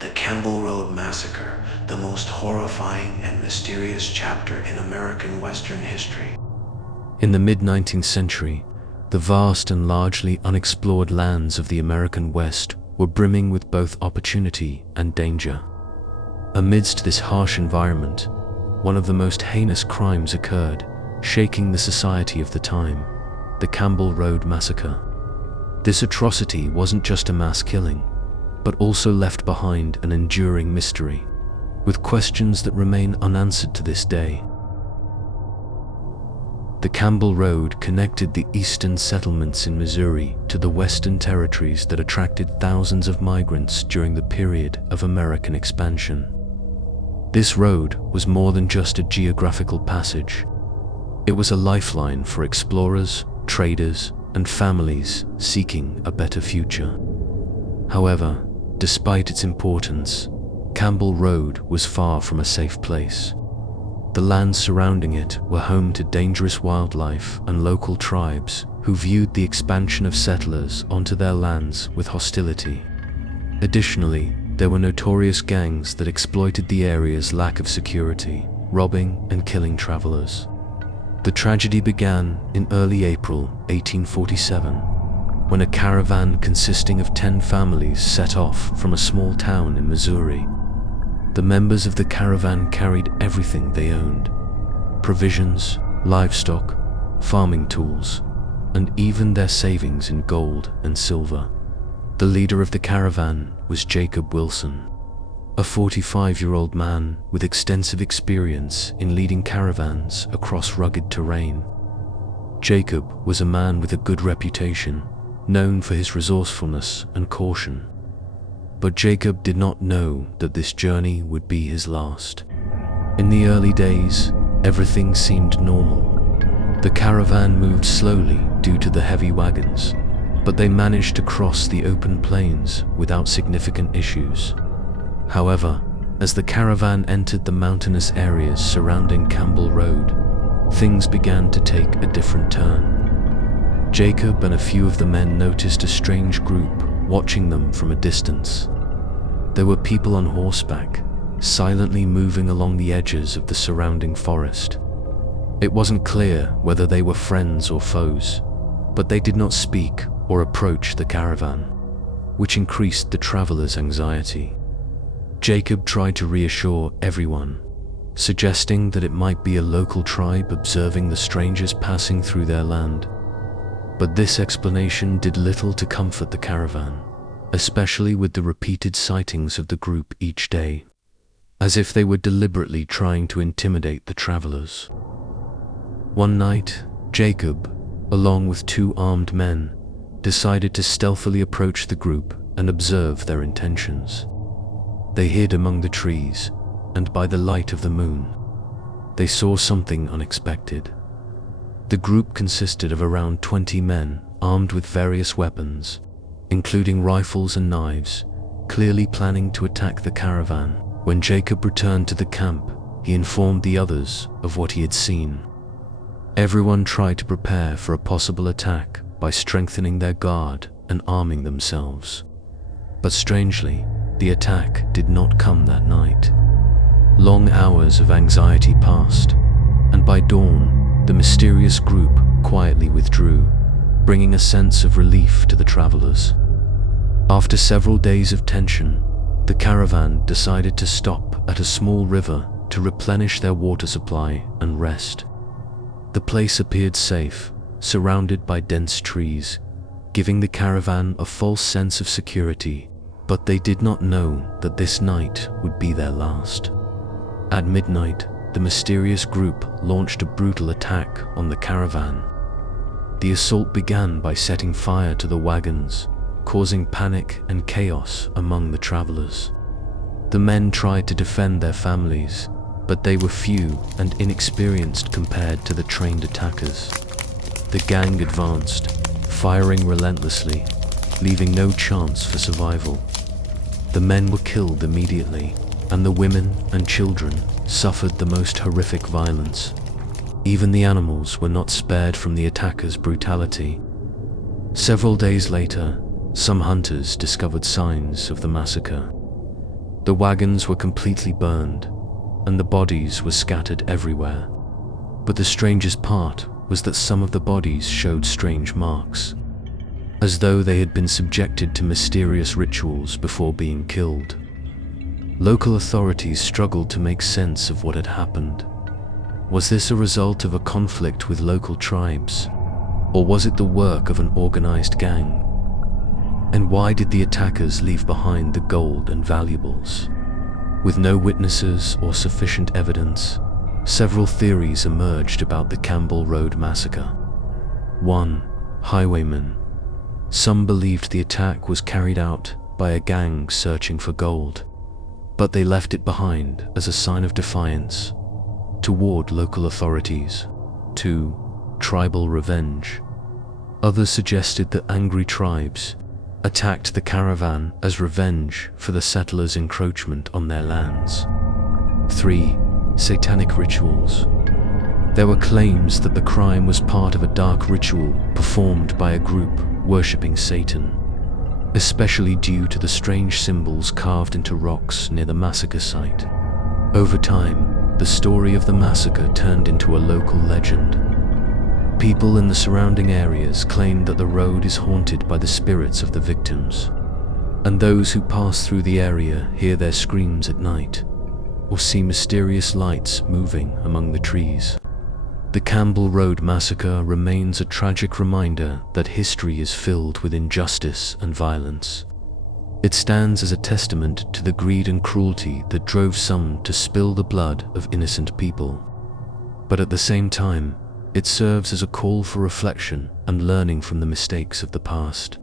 the Campbell Road Massacre, the most horrifying and mysterious chapter in American Western history. In the mid-19th century, the vast and largely unexplored lands of the American West were brimming with both opportunity and danger. Amidst this harsh environment, one of the most heinous crimes occurred, shaking the society of the time: the Campbell Road Massacre. This atrocity wasn't just a mass killing, but also left behind an enduring mystery, with questions that remain unanswered to this day. The Campbell Road connected the eastern settlements in Missouri to the western territories that attracted thousands of migrants during the period of American expansion. This road was more than just a geographical passage. It was a lifeline for explorers, traders, and families seeking a better future. However, despite its importance, Campbell Road was far from a safe place. The lands surrounding it were home to dangerous wildlife and local tribes who viewed the expansion of settlers onto their lands with hostility. Additionally, there were notorious gangs that exploited the area's lack of security, robbing and killing travelers. The tragedy began in early April 1847, when a caravan consisting of 10 families set off from a small town in Missouri. The members of the caravan carried everything they owned: provisions, livestock, farming tools, and even their savings in gold and silver. The leader of the caravan was Jacob Wilson, a 45-year-old man with extensive experience in leading caravans across rugged terrain. Jacob was a man with a good reputation, known for his resourcefulness and caution. But Jacob did not know that this journey would be his last. In the early days, everything seemed normal. The caravan moved slowly due to the heavy wagons, but they managed to cross the open plains without significant issues. However, as the caravan entered the mountainous areas surrounding Campbell Road, things began to take a different turn. Jacob and a few of the men noticed a strange group watching them from a distance. There were people on horseback, silently moving along the edges of the surrounding forest. It wasn't clear whether they were friends or foes, but they did not speak or approach the caravan, which increased the travelers' anxiety. Jacob tried to reassure everyone, suggesting that it might be a local tribe observing the strangers passing through their land. But this explanation did little to comfort the caravan, especially with the repeated sightings of the group each day, as if they were deliberately trying to intimidate the travelers. One night, Jacob, along with 2 armed men, decided to stealthily approach the group and observe their intentions. They hid among the trees, and by the light of the moon, they saw something unexpected. The group consisted of around 20 men armed with various weapons, including rifles and knives, clearly planning to attack the caravan. When Jacob returned to the camp, he informed the others of what he had seen. Everyone tried to prepare for a possible attack by strengthening their guard and arming themselves. But strangely, the attack did not come that night. Long hours of anxiety passed, and by dawn, the mysterious group quietly withdrew, bringing a sense of relief to the travelers. After several days of tension, the caravan decided to stop at a small river to replenish their water supply and rest. The place appeared safe, surrounded by dense trees, giving the caravan a false sense of security, but they did not know that this night would be their last. At midnight, the mysterious group launched a brutal attack on the caravan. The assault began by setting fire to the wagons, causing panic and chaos among the travelers. The men tried to defend their families, but they were few and inexperienced compared to the trained attackers. The gang advanced, firing relentlessly, leaving no chance for survival. The men were killed immediately, and the women and children suffered the most horrific violence. Even the animals were not spared from the attackers' brutality. Several days later, some hunters discovered signs of the massacre. The wagons were completely burned, and the bodies were scattered everywhere. But the strangest part was that some of the bodies showed strange marks, as though they had been subjected to mysterious rituals before being killed. Local authorities struggled to make sense of what had happened. Was this a result of a conflict with local tribes, or was it the work of an organized gang? And why did the attackers leave behind the gold and valuables? With no witnesses or sufficient evidence, several theories emerged about the Campbell Road Massacre. 1. Highwaymen. Some believed the attack was carried out by a gang searching for gold, but they left it behind as a sign of defiance toward local authorities. 2. Tribal revenge. Others suggested that angry tribes attacked the caravan as revenge for the settlers' encroachment on their lands. 3. Satanic rituals. There were claims that the crime was part of a dark ritual performed by a group worshipping Satan, especially due to the strange symbols carved into rocks near the massacre site. Over time, the story of the massacre turned into a local legend. People in the surrounding areas claim that the road is haunted by the spirits of the victims, and those who pass through the area hear their screams at night, or see mysterious lights moving among the trees. The Campbell Road Massacre remains a tragic reminder that history is filled with injustice and violence. It stands as a testament to the greed and cruelty that drove some to spill the blood of innocent people. But at the same time, it serves as a call for reflection and learning from the mistakes of the past.